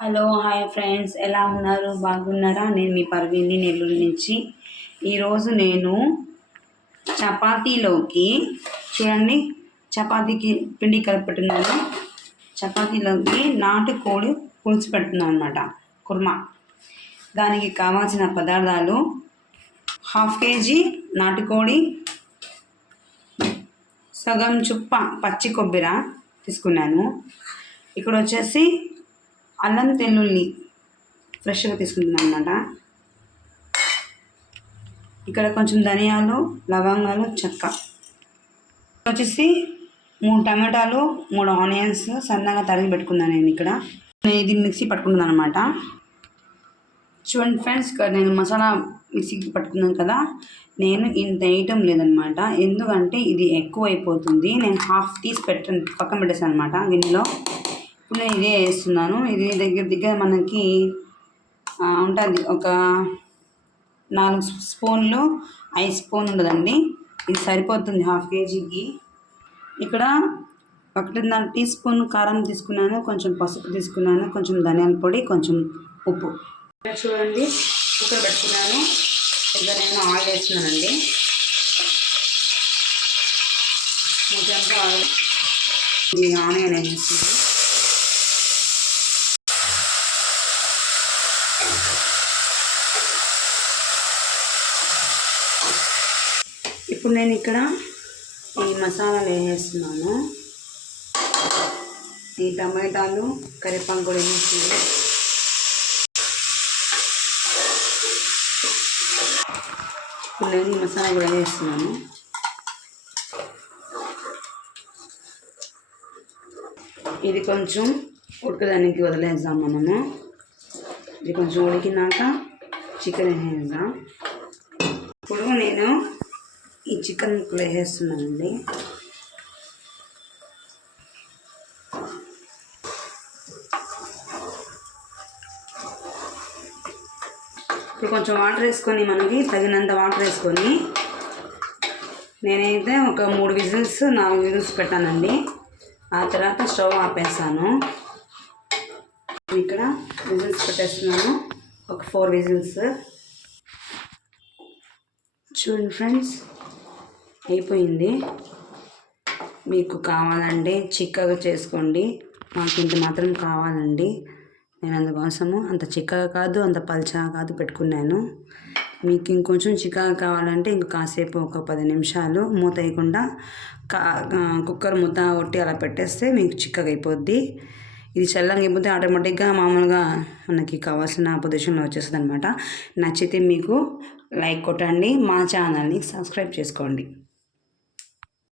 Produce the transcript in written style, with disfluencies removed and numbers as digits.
Hello hi friends, ఎలా ఉన్నారు? బాగున్నారా? నేను మీ పర్వీని, నెల్లూరు నుంచి. ఈరోజు నేను చపాతీలోకి చూడండి, చపాతీకి పిండి కలుపుతున్నాను. చపాతీలోకి నాటుకోడి పులుసు పెడుతున్నాను అనమాట, కుర్మా. దానికి కావాల్సిన పదార్థాలు: 1/2 kg నాటుకోడి, సగం చుప్ప పచ్చి కొబ్బరి తీసుకున్నాను. ఇక్కడ వచ్చేసి అల్లం తెల్లుల్లి ఫ్రెష్గా తీసుకుంటున్నాను అనమాట. ఇక్కడ కొంచెం ధనియాలు, లవంగాలు, చెక్క. వచ్చేసి 3 టమాటాలు, 3 ఆనియన్స్ సన్నగా తరిగి పెట్టుకున్నాను. నేను ఇక్కడ ఇది మిక్సీ పట్టుకున్నాను అనమాట. చూడండి ఫ్రెండ్స్, ఇక్కడ నేను మసాలా మిక్సీకి పట్టుకున్నాను కదా. నేను ఇంత వేయటం లేదనమాట, ఎందుకంటే ఇది ఎక్కువ అయిపోతుంది. నేను 1/2 తీసి పక్కన పెట్టేసాను అనమాట గిన్నెలో. ఇప్పుడు నేను ఇదే వేస్తున్నాను. ఇది దగ్గర మనకి ఉంటుంది, ఒక 4 స్పూన్లు, 5 స్పూన్ ఉండదండి. ఇది సరిపోతుంది 1/2 kgకి. ఇక్కడ 1.5 టీ స్పూన్ కారం తీసుకున్నాను, కొంచెం పసుపు తీసుకున్నాను, కొంచెం ధనియాల పొడి, కొంచెం ఉప్పు. చూడండి, కుక్కర్ పెట్టుకున్నాను. ఇంకా నేను ఆయిల్ వేస్తున్నానండి. కొంచెం ఆయిల్, ఇది ఆనియన్ వేస్తున్నాను. ఇప్పుడు నేను ఇక్కడ ఈ మసాలాలు వేసేస్తున్నాను. ఈ టమాటాలు, కరివేపాకు కూడా వేసేస్తున్నాను. ఇప్పుడు నేను ఈ మసాలా కూడా వేస్తున్నాను. ఇది కొంచెం ఉడకడానికి వదిలేద్దాం మనము. ఇది కొంచెం ఉడికినాక చికెన్ వేసేద్దాం. ఇప్పుడు నేను ఈ చికెన్ ముక్కలు వేసేస్తున్నానండి. ఇప్పుడు కొంచెం వాటర్ వేసుకొని, మనకి తగినంత వాటర్ వేసుకొని, నేనైతే ఒక 3 విజిల్స్ 4 విజిల్స్ పెట్టానండి. ఆ తర్వాత స్టవ్ ఆపేస్తాను. ఇక్కడ విజిల్స్ పెట్టేస్తున్నాను, ఒక 4 విజిల్స్. చూడండి ఫ్రెండ్స్, అయిపోయింది. మీకు కావాలంటే చిక్కగా చేసుకోండి, మాకు ఇంత మాత్రం కావాలండి. నేను అందుకోసము అంత చిక్కగా కాదు, అంత పల్చగా కాదు పెట్టుకున్నాను. మీకు ఇంకొంచెం చిక్కగా కావాలంటే ఇంక కాసేపు ఒక 10 నిమిషాలు మూత వేయకుండా కుక్కర్ మూత ఒట్టి అలా పెట్టేస్తే మీకు చిక్కగా అయిపోద్ది. ఇది చల్లగా అయిపోతే ఆటోమేటిక్గా మామూలుగా మనకి కావాల్సిన పొజిషన్లో వచ్చేస్తుంది అనమాట. నచ్చితే మీకు లైక్ కొట్టండి, మా ఛానల్ని సబ్స్క్రైబ్ చేసుకోండి.